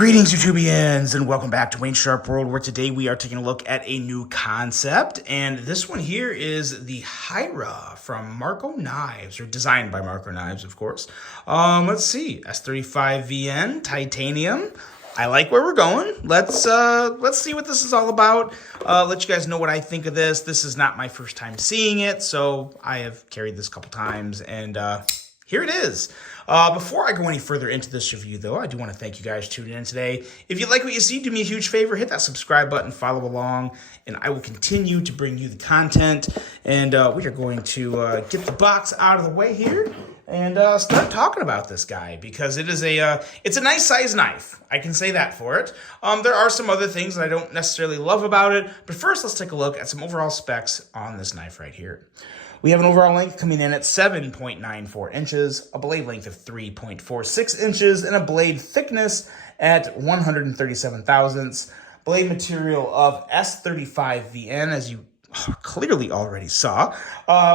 Greetings, YouTubians, and welcome back to Wayne Sharp World, where today we are taking a look at a new concept. And this one here is the Hyra from Marco Knives, or designed by Marco Knives, of course. Let's see, S35VN, titanium. I like where we're going. Let's see what this is all about. Let you guys know what I think of this. This is not my first time seeing it, so I have carried this a couple times, and here it is. Before I go any further into this review, though, I do want to thank you guys tuning in today. If you like what you see, do me a huge favor, hit that subscribe button, follow along, and I will continue to bring you the content. And we are going to get the box out of the way here and start talking about this guy, because it is it's a nice size knife. I can say that for it. There are some other things that I don't necessarily love about it, but first let's take a look at some overall specs on this knife right here. We have an overall length coming in at 7.94 inches, a blade length of 3.46 inches, and a blade thickness at 137 thousandths. Blade material of S35VN, as you clearly already saw.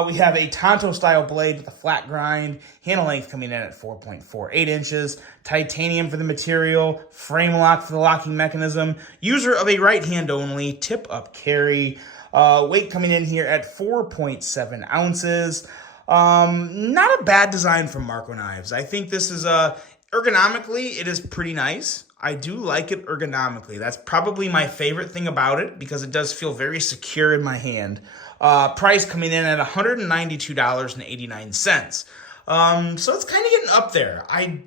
We have a Tonto-style blade with a flat grind, handle length coming in at 4.48 inches, titanium for the material, frame lock for the locking mechanism, user of a right hand only, tip-up carry. Weight coming in here at 4.7 ounces. Not a bad design from Marco Knives. I think this is, ergonomically, it is pretty nice. I do like it ergonomically. That's probably my favorite thing about it, because it does feel very secure in my hand. Price coming in at $192.89. So it's kind of getting up there. I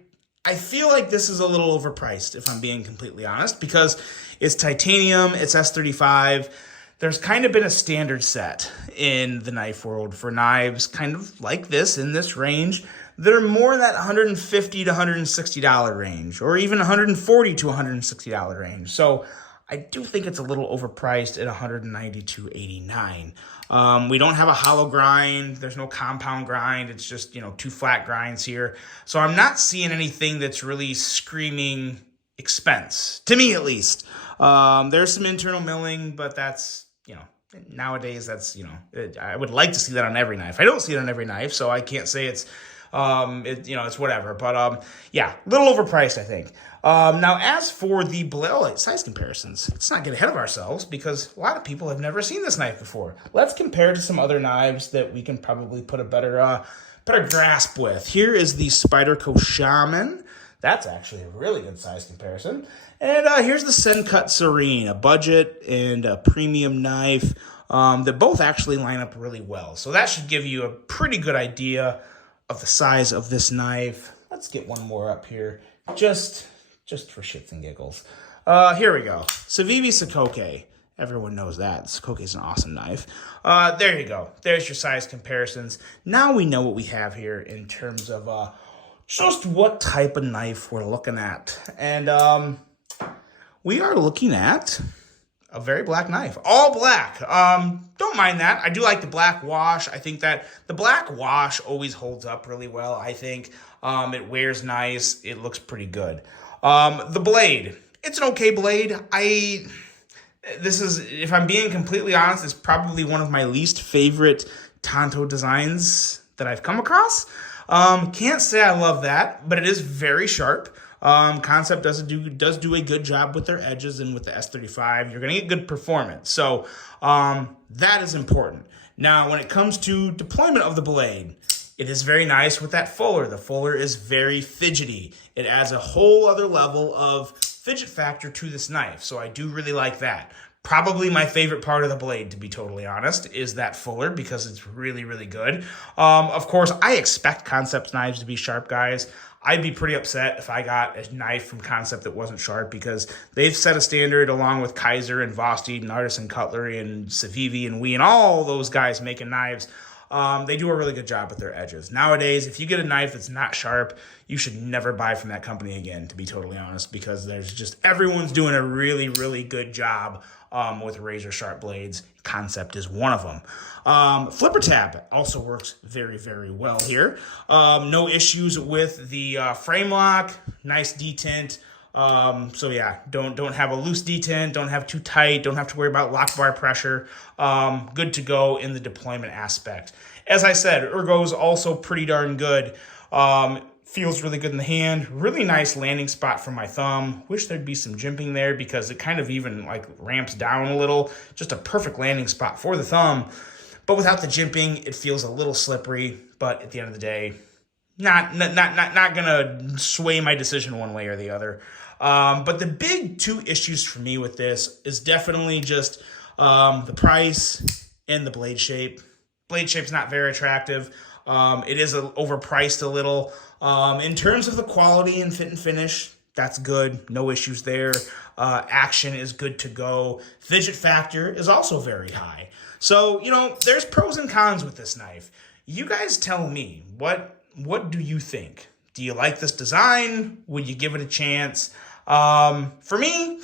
feel like this is a little overpriced, if I'm being completely honest, because it's titanium, it's S35. There's kind of been a standard set in the knife world for knives kind of like this, in this range, that are more in that $150 to $160 range, or even $140 to $160 range. So I do think it's a little overpriced at $192.89. We don't have a hollow grind. There's no compound grind. It's just, two flat grinds here. So I'm not seeing anything that's really screaming expense, to me at least. There's some internal milling, but that's, nowadays that's, I would like to see that on every knife. I don't see it on every knife, so I can't say it's, it's whatever. But, yeah, a little overpriced, I think. Now, as for the size comparisons, let's not get ahead of ourselves, because a lot of people have never seen this knife before. Let's compare to some other knives that we can probably put a better grasp with. Here is the Spyderco Shaman. That's actually a really good size comparison. And here's the Sencut Serene, a budget and a premium knife that both actually line up really well. So that should give you a pretty good idea of the size of this knife. Let's get one more up here, just for shits and giggles. Here we go. Civivi Sokoke. Everyone knows that. Sokoke is an awesome knife. There you go. There's your size comparisons. Now we know what we have here in terms of just what type of knife we're looking at. And we are looking at a very black knife. All black. Don't mind that. I do like the black wash. I think that the black wash always holds up really well, I think. It wears nice. It looks pretty good. The blade. It's an okay blade. This is, if I'm being completely honest, is probably one of my least favorite Tonto designs that I've come across. Can't say I love that, but it is very sharp. Kansept does do a good job with their edges, and with the S35, you're going to get good performance. So, that is important. Now, when it comes to deployment of the blade, it is very nice with that fuller. The fuller is very fidgety. It adds a whole other level of fidget factor to this knife. So I do really like that. Probably my favorite part of the blade, to be totally honest, is that fuller, because it's really, really good. Of course, I expect Kansept knives to be sharp, guys. I'd be pretty upset if I got a knife from Kansept that wasn't sharp, because they've set a standard along with Kaiser and Vosteed and Artisan Cutlery and Civivi and and all those guys making knives. They do a really good job with their edges. Nowadays, if you get a knife that's not sharp, you should never buy from that company again, to be totally honest, because everyone's doing a really, really good job with razor sharp blades. Kansept is one of them. Flipper tab also works very, very well here. No issues with the frame lock. Nice detent. So yeah, don't have a loose detent, don't have too tight, don't have to worry about lock bar pressure. Good to go in the deployment aspect. As I said, ergo is also pretty darn good. Feels really good in the hand. Really nice landing spot for my thumb. Wish there'd be some jimping there because it kind of even like ramps down a little. Just a perfect landing spot for the thumb. But without the jimping, it feels a little slippery. But at the end of the day, not gonna sway my decision one way or the other. But the big two issues for me with this is definitely just the price and the blade shape. Blade shape's not very attractive. It is overpriced a little. In terms of the quality and fit and finish, that's good. No issues there. Action is good to go. Fidget factor is also very high. So, there's pros and cons with this knife. You guys tell me, what do you think? Do you like this design? Would you give it a chance? For me,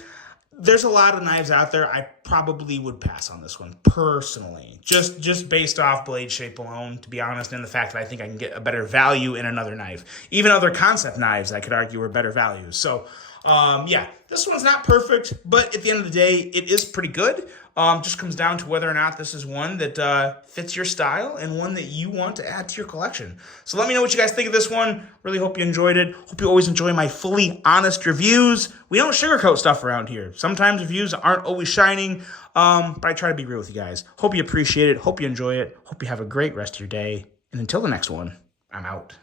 there's a lot of knives out there. I probably would pass on this one personally, just based off blade shape alone, to be honest, and the fact that I think I can get a better value in another knife. Even other Kansept knives, I could argue, are better values. So, yeah, this one's not perfect, but at the end of the day, it is pretty good. Just comes down to whether or not this is one that fits your style and one that you want to add to your collection. So let me know what you guys think of this one. Really hope you enjoyed it. Hope you always enjoy my fully honest reviews. We don't sugarcoat stuff around here. Sometimes reviews aren't always shining, but I try to be real with you guys. Hope you appreciate it. Hope you enjoy it. Hope you have a great rest of your day. And until the next one, I'm out.